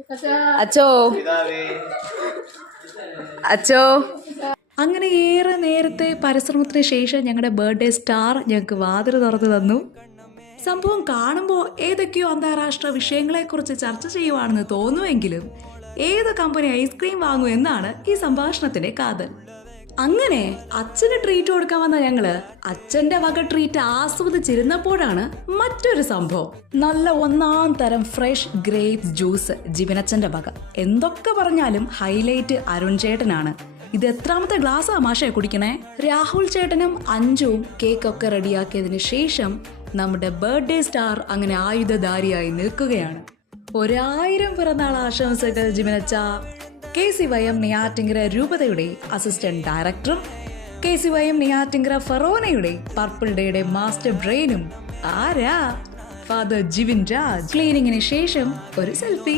അച്ചോ അച്ചോ. അങ്ങനെ ഏറെ നേരത്തെ പരിശ്രമത്തിന് ശേഷം ഞങ്ങളുടെ ബർത്ത്ഡേ സ്റ്റാർ ഞങ്ങൾക്ക് വാതിൽ തുറന്നു തന്നു. സംഭവം കാണുമ്പോൾ ഏതൊക്കെയോ അന്താരാഷ്ട്ര വിഷയങ്ങളെക്കുറിച്ച് ചർച്ച ചെയ്യുവാണെന്ന് തോന്നുമെങ്കിലും ഏത് കമ്പനി ഐസ്ക്രീം വാങ്ങും എന്നാണ് ഈ സംഭാഷണത്തിന്റെ കാതൽ. അങ്ങനെ അച്ഛന് ട്രീറ്റ് കൊടുക്കാൻ വന്ന ഞങ്ങള് അച്ഛന്റെ വക ട്രീറ്റ് ആസ്വദിച്ചിരുന്നപ്പോഴാണ് മറ്റൊരു സംഭവം. നല്ല ഒന്നാം തരം ഫ്രഷ് ഗ്രേപ്സ് ജ്യൂസ് ജിബിനച്ഛന്റെ വക. എന്തൊക്കെ പറഞ്ഞാലും ഹൈലൈറ്റ് അരുൺ ചേട്ടനാണ്. ഇത് എത്രാമത്തെ ഗ്ലാസ്സാ മാഷേ കുടിക്കണേ? രാഹുൽ ചേട്ടനും അഞ്ജുവും കേക്കൊക്കെ റെഡിയാക്കിയതിന് ശേഷം നമ്മുടെ ബർത്ത്ഡേ സ്റ്റാർ അങ്ങനെ ആയുധധാരിയായി നിൽക്കുകയാണ്. 1000 പിറന്നാൾ ആശംസകൾ ജിബിനച്ച. KCYM നെയ്യാറ്റിങ്കര രൂപതയുടെ അസിസ്റ്റന്റ് ഡയറക്ടറും KCYM നെയ്യാറ്റിങ്കര ഫറോനയുടെ പർപ്പിൾ ഡേയുടെ മാസ്റ്റർ ബ്രെയിനും ആരാ? ഫാദർ ജിവിൻ രാജ്. ക്ലീനിങ്ങിന് ശേഷം ഒരു സെൽഫി.